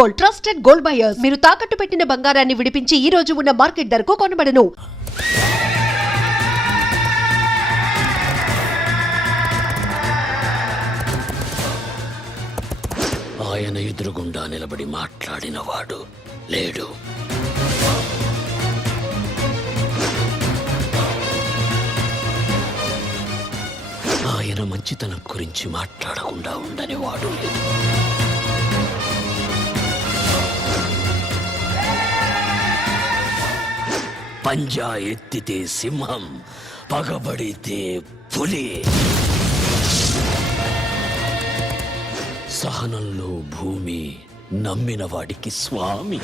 Gold, trusted gold buyers. మీరు తాకట్టు పెట్టిన బంగారాన్ని విడిపించి ఈ రోజు ఉన్న మార్కెట్ ధరకు కొనబడను. ఆయన ఎదురుగుండా నిలబడి మాట్లాడినవాడు లేడు. ఆయన మంచితనం గురించి మాట్లాడకుండా ఉండని వాడు లేదు. పంజా ఎత్తితే సింహం, పగబడితే పులి. సహనంలో భూమి, నమ్మిన వాడికి స్వామి.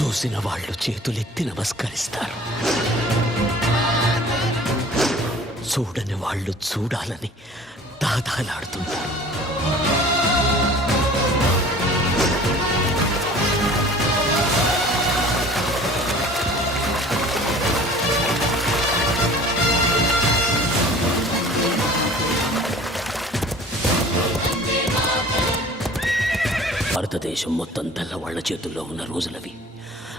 చూసిన వాళ్ళు చేతులెత్తి నమస్కరిస్తారు, చూడని వాళ్ళు చూడాలని దాదాలాడుతుంటారు. భారతదేశం మొత్తం తెల్లవాళ్ల చేతుల్లో ఉన్న రోజులవి.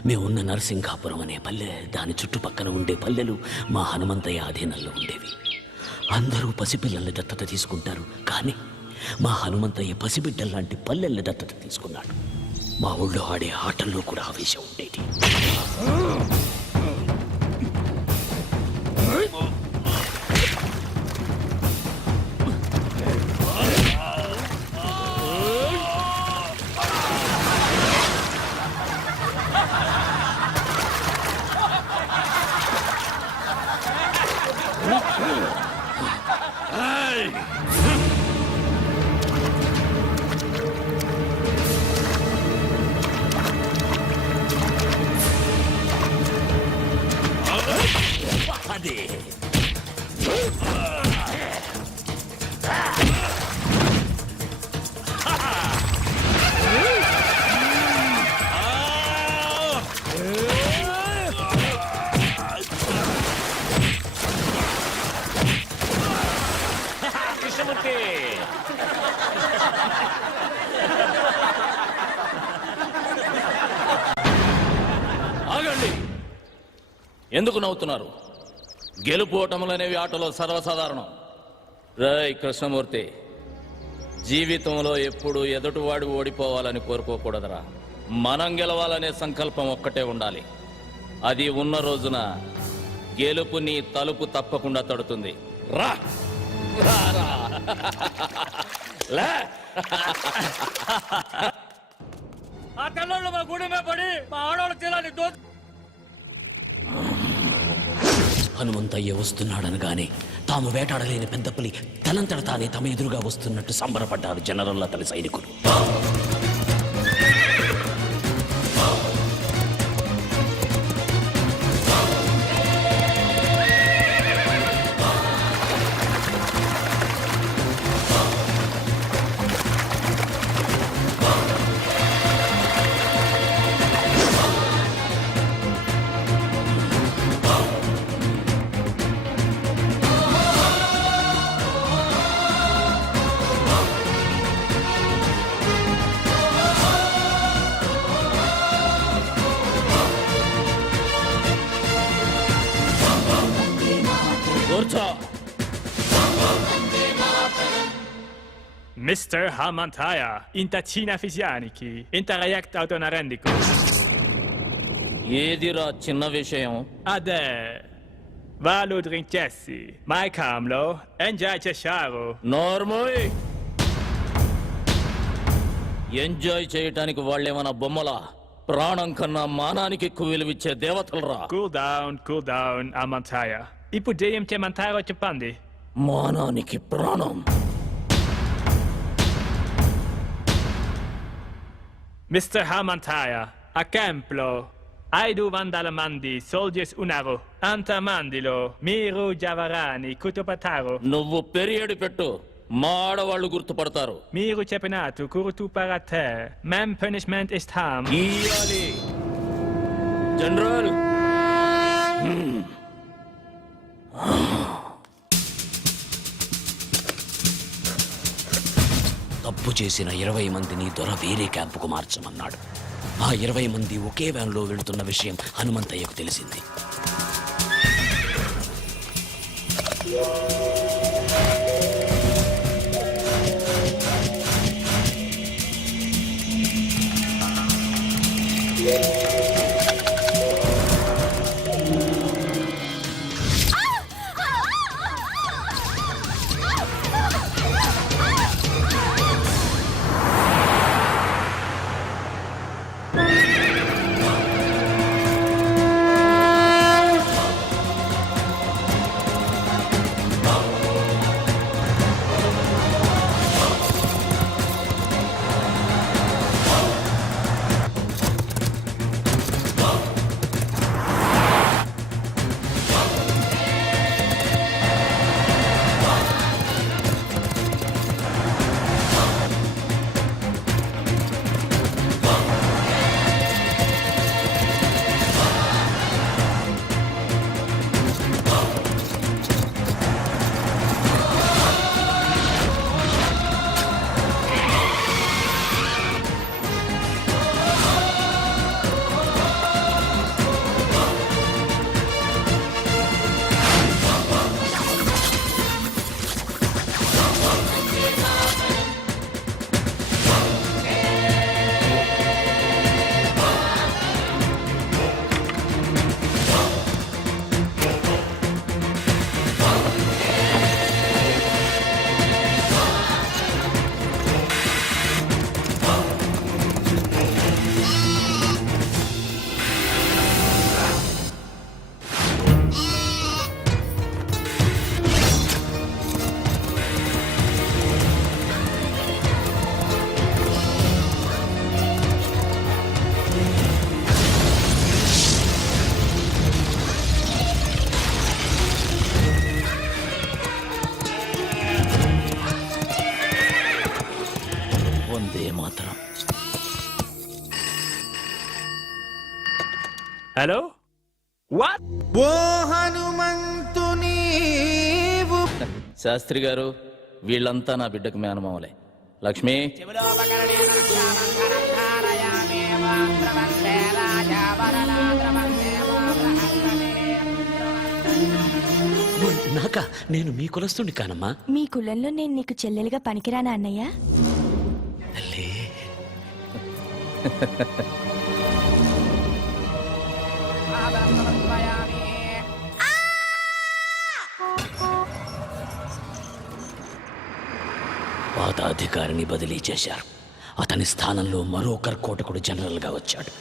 మేమున్న నరసింగాపురం అనే పల్లె, దాని చుట్టుపక్కల ఉండే పల్లెలు మా హనుమంతయ్య ఆధీనంలో ఉండేవి. అందరూ పసిపిల్లల్ని దత్తత తీసుకుంటారు, కానీ మా హనుమంతయ్య పసిబిడ్డల్లాంటి పల్లెల్ని దత్తత తీసుకున్నాడు. మా ఊళ్ళో ఆడే ఆటల్లో కూడా ఆవేశం ఉండేది. ఆగండి, ఎందుకు నవ్వుతున్నారు? గెలుపోటములనేవి ఆటలో సర్వసాధారణం. రేయ్ కృష్ణమూర్తి, జీవితంలో ఎప్పుడు ఎదుటివాడు ఓడిపోవాలని కోరుకోకూడదురా. మనం గెలవాలనే సంకల్పం ఒక్కటే ఉండాలి. అది ఉన్న రోజున గెలుపు నీ తలుపు తప్పకుండా తడుతుంది. రా రా రా. లే. ఆ తెల్లోళ్ళు మా గుడి మీద పడి మా ఆడవాళ్ళ తీరాన్ని హనుమంతయ్య వస్తున్నాడనగానే తాము వేటాడలేని పెద్ద పులి తనంతట తానే తమ ఎదురుగా వస్తున్నట్టు సంబరపడ్డారు జనరల్ అతని సైనికులు. Mr. Hamantaya, intacina fisianiki, interaject autonarendico. ఏదిరా చిన్న విషయం? Ade, valu drinkessi, mai camlo, enjai cesciaro. నోర్మోయ్, ఎంజాయ్ చేయటానికి వాళ్ళేమన్నా బొమ్మలా? ప్రాణం కన్నా మానానికి ఎక్కువ విలువిచ్చే దేవతలరా. Cool down, Hamantaya. Ipudeyem te mantaro చెప్పండి. మానానికి ప్రాణం. Mr. Hamantaya, a templo, 500 mandi, soldiers unaro, anta mandilo, miru javarani, kutupataro. నువ్వు పెరియడ్ పెట్టు, మా ఆడవాళ్ళు గుర్తుపడతారు. Miru చెప్పినట్టు కురుతు పరతే, mem punishment is harm. ఇయ్యాలి. జనరల్, తప్పు చేసిన 20 మందిని దొర వేరే క్యాంపుకు మార్చమన్నాడు. ఆ 20 మంది ఒకే వ్యాన్లో వెళుతున్న విషయం హనుమంతయ్యకు తెలిసింది. వందే మాతరం. Hello? What? ఓ హనుమంతుని శాస్త్రి గారు, వీళ్ళంతా నా బిడ్డకు మేనమామలే. లక్ష్మి, నాకా? నేను మీ కులస్తుని కానమ్మా. మీ కులంలో నేను నీకు చెల్లెలుగా పనికిరానా అన్నయ్య? తల్లి, పాత అధికారిని బదిలీ చేశారు. అతని స్థానంలో మరో కర్కోటకుడు జనరల్గా వచ్చాడు.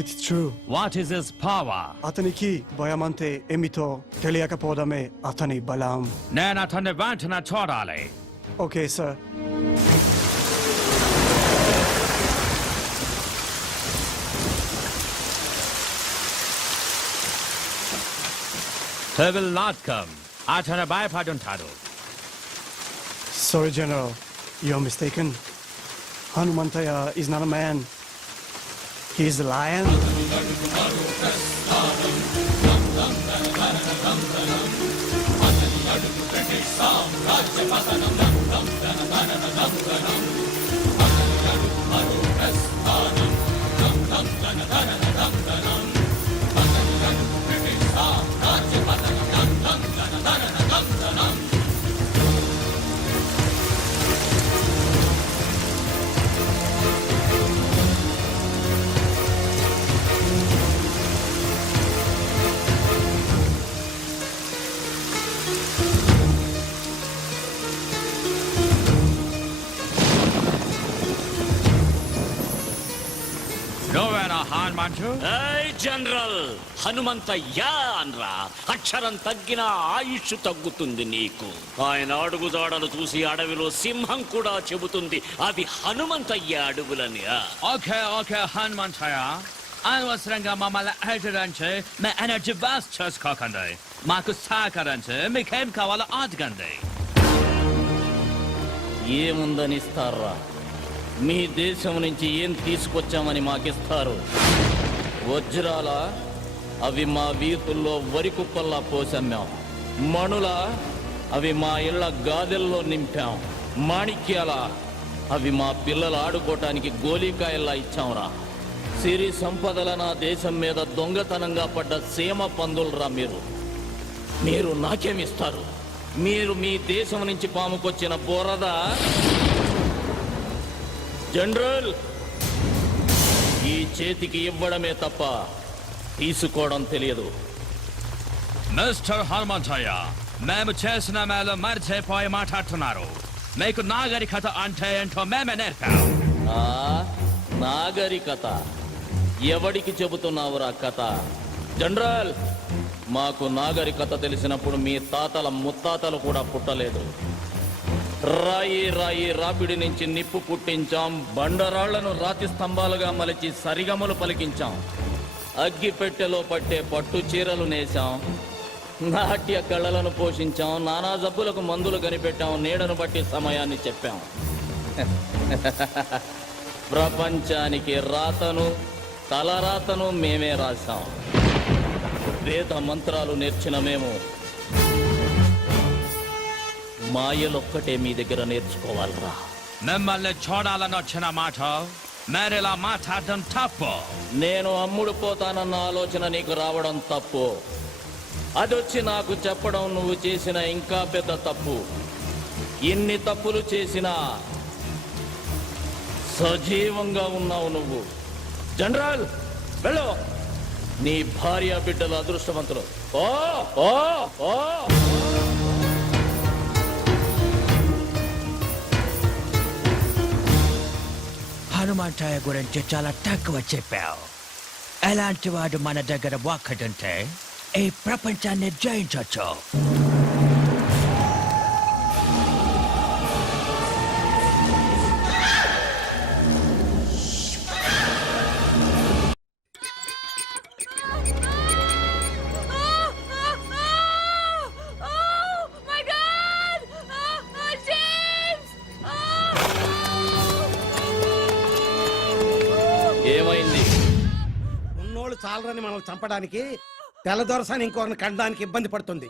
It's true. What is his power? అతనికి భయమంటే ఏమిటో తెలియకపోవడమే అతని బలం. నేను అతన్ని వెంటనే చూడాలి. Okay sir. He will not come. అతను భయపడుంటాడు. Sorry, General. You're mistaken. Hanumantaya is not a man. He is a lion. నువ్వేనా హనుమంతు? ఏయ్ జనరల్, హనుమంతయ్య అనరా. అక్షరం తగ్గినా ఆయుష్ తగ్గుతుంది నీకు. ఆయన అడుగుదాడలు చూసి అడవిలో సింహం కూడా చెబుతుంది అవి హనుమంతయ్య అడుగులని. ఓకే ఓకే హనుమంతయ్య, అనవసరంగా మమ్మల్ని అడగడానికి మీ ఎనర్జీ వేస్ట్ చేసుకోకండి. మాకు సహకరించి మీకేం కావాలో అడగండి. ఏముందని ఇస్తారా? మీ దేశం నుంచి ఏం తీసుకొచ్చామని మాకిస్తారు? వజ్రాల అవి మా వీధుల్లో వరి కుప్పల్లా పోసమ్మాం. మణుల అవి మా ఇళ్ల గాదెల్లో నింపాం. మాణిక్యాల అవి మా పిల్లలు ఆడుకోవటానికి గోలీకాయల్లా ఇచ్చాంరా. సిరి సంపదల నా దేశం మీద దొంగతనంగా పడ్డ సీమ పందులరా మీరు నాకేమిస్తారు? మీరు మీ దేశం నుంచి పాముకొచ్చిన బోరద. జనరల్, ఈ చేతికి ఇవ్వడమే తప్ప తీసుకోవడం తెలియదు. మిస్టర్ హనుమంతయ్య, మేము చేసిన మేలు మర్చిపోయి మాట్లాడుతున్నారు. మీకు నాగరికత అంటే ఏంటో మేమే నేర్పాం. ఆ నాగరికత ఎవడికి చెబుతున్నావురా కథ? జనరల్, మాకు నాగరికత తెలిసినప్పుడు మీ తాతల ముత్తాతలు కూడా పుట్టలేదు. రాయి రాయి రాపిడి నుంచి నిప్పు పుట్టించాం. బండరాళ్లను రాతి స్తంభాలుగా మలిచి సరిగమలు పలికించాం. అగ్గి పెట్టెలో పట్టే పట్టు చీరలు నేశాం. నాట్య కళలను పోషించాం. నానా జబ్బులకు మందులు కనిపెట్టాం. నీడను బట్టి సమయాన్ని చెప్పాం. ప్రపంచానికి రాతను తలరాతను మేమే రాశాం. వేద మంత్రాలు నేర్చిన మేము మాయలొక్కటే మీ దగ్గర నేర్చుకోవాలరా. మిమ్మల్ని చూడాలని వచ్చిన మాట మేరేలా మాట్లాడడం తప్పు. నేను అమ్ముడు పోతానన్న ఆలోచన నీకు రావడం తప్పు. అదొచ్చి నాకు చెప్పడం నువ్వు చేసిన ఇంకా పెద్ద తప్పు. ఇన్ని తప్పులు చేసినా సజీవంగా ఉన్నావు నువ్వు. జనరల్, వెళ్ళు. నీ భార్య బిడ్డలు అదృష్టవంతులు. ఓ ఓ ఓ హనుమంతయ్య గురించి చాలా తక్కువ చెప్పావు. ఎలాంటి వాడు మన దగ్గర ఒక్కడుంటే ఈ ప్రపంచాన్ని జయించవచ్చు. ఏమైంది? ఉన్నోళ్ళు చాలరని మనం చంపడానికి తెల్లదొరసాని ఇంకొకరిని కనడానికి ఇబ్బంది పడుతుంది.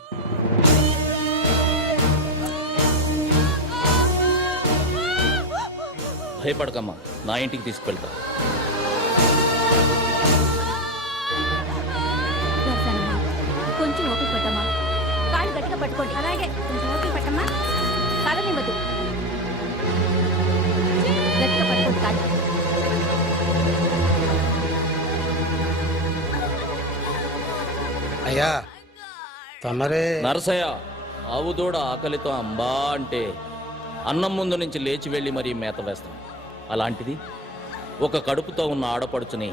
భయపడకమ్మా, నా ఇంటికి తీసుకెళ్తా. కొంచెం ఓపిక పట్టమ్మా. కాళ్ళు గట్టిగా పట్టుకోండి. అలాగే కొంచెం ఓపిక పట్టమ్మా. కాలనివ్వద్దు. గట్టిగా పట్టుకోండి కాళ్ళు. అయ్యా తమరే నరసయ్య, ఆవు దూడ ఆకలితో అంబా అంటే అన్నం ముందు నుంచి లేచి వెళ్ళి మరీ మేత వేస్తాం. అలాంటిది ఒక కడుపుతో ఉన్న ఆడపడుచుని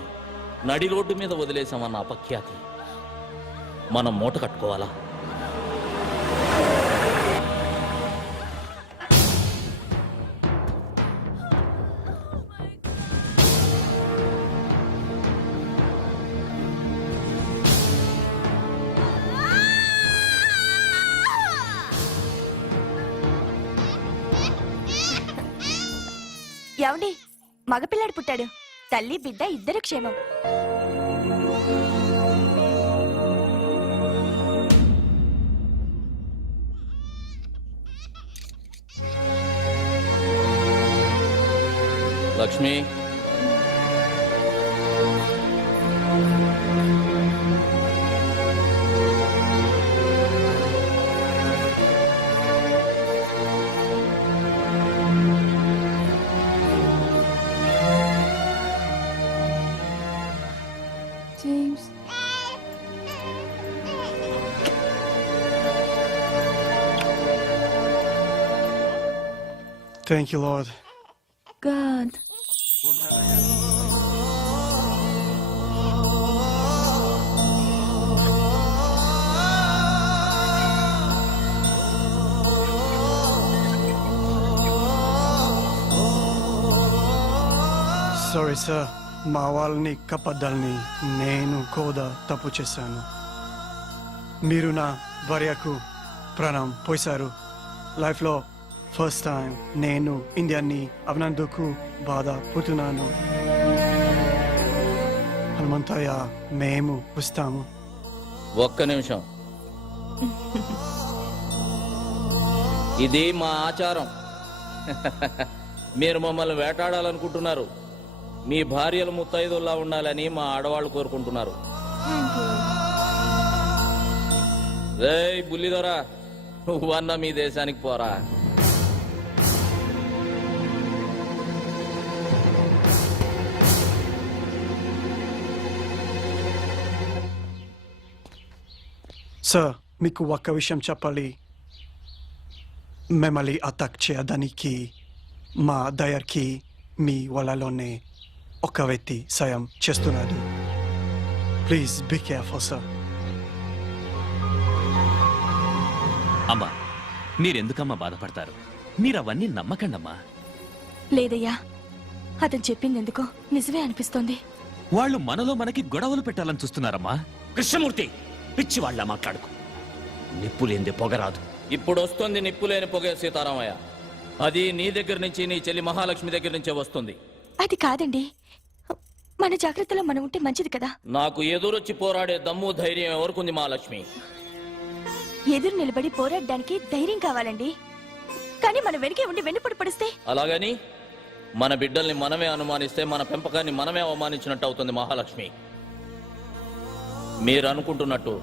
నడి రోడ్డు మీద వదిలేసామన్న అపఖ్యాతి మనం మూట కట్టుకోవాలా? ఏమండి, మగపిల్లాడు పుట్టాడు. తల్లి బిడ్డ ఇద్దరు క్షేమం. Lakshmi, Thank you, Lord. God. Sorry, sir. మా వాళ్ళని కప్పద్దాలని నేను కూడా తప్పు చేశాను. మీరు నా భార్యకు ప్రాణం పోశారు. లైఫ్లో ఫస్ట్ టైం నేను ఇండియాని అవినందుకు బాధపడుతున్నాను. హనుమంతయ్య, మేము వస్తాము. ఒక్క నిమిషం. ఇది మా ఆచారం. మీరు మమ్మల్ని వేటాడాలనుకుంటున్నారు. మీ భార్యలు ముత్తైదుల్లా ఉండాలని మా ఆడవాళ్ళు కోరుకుంటున్నారు. రేయ్ బుల్లిదొరా, నువ్వన్నా మీ దేశానికి పోరా. సార్, మీకు ఒక్క విషయం చెప్పాలి. మిమ్మల్ని అటాక్ చేయడానికి మా దయర్కి మీ వాళ్ళలోనే ఒక వ్యక్తి సాయం చేస్తున్నాడు. Please be careful sir. అమ్మా, మీరెందుకమ్మా బాధపడతారు? మీరు అవన్నీ నమ్మకండమ్మా. లేదయ్యా, అతను చెప్పింది ఎందుకో నిజమే అనిపిస్తోంది. వాళ్ళు మనలో మనకి గొడవలు పెట్టాలని చూస్తున్నారమ్మా. కృష్ణమూర్తి, పిచ్చి వాళ్ళ మాట్లాడుకో. నిప్పులేందే పొగరాదు. ఇప్పుడు వస్తుంది నిప్పులేని పొగే సీతారామయ్య. అది నీ దగ్గర నుంచి, నీ చెల్లి మహాలక్ష్మి దగ్గర నుంచే వస్తుంది. అది కాదండి, మన జాగ్రత్తలో మనం ఉంటే మంచిది కదా. నాకు ఎదురొచ్చి పోరాడే దమ్ము ధైర్యం ఎవరుకుంది మహాలక్ష్మి? ఎదురు నిలబడి పోరాడడానికి ధైర్యం కావాలండి. కానీ మనం వెనకే ఉండి వెన్నుపడి పడిస్తే? అలాగని మన బిడ్డల్ని మనమే అనుమానిస్తే మన పెంపకాన్ని మనమే అవమానించినట్టు అవుతుంది మహాలక్ష్మి. మీరు అనుకుంటున్నట్టు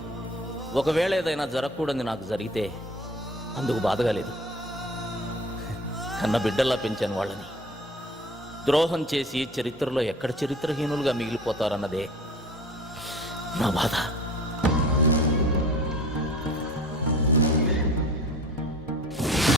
ఒకవేళ ఏదైనా జరగకూడదు నాకు జరిగితే అందుకు బాధగా లేదు. కన్న బిడ్డల్లా పెంచాను వాళ్ళని. ద్రోహం చేసి చరిత్రలో ఎక్కడ చరిత్రహీనులుగా మిగిలిపోతారన్నదే నా బాధ.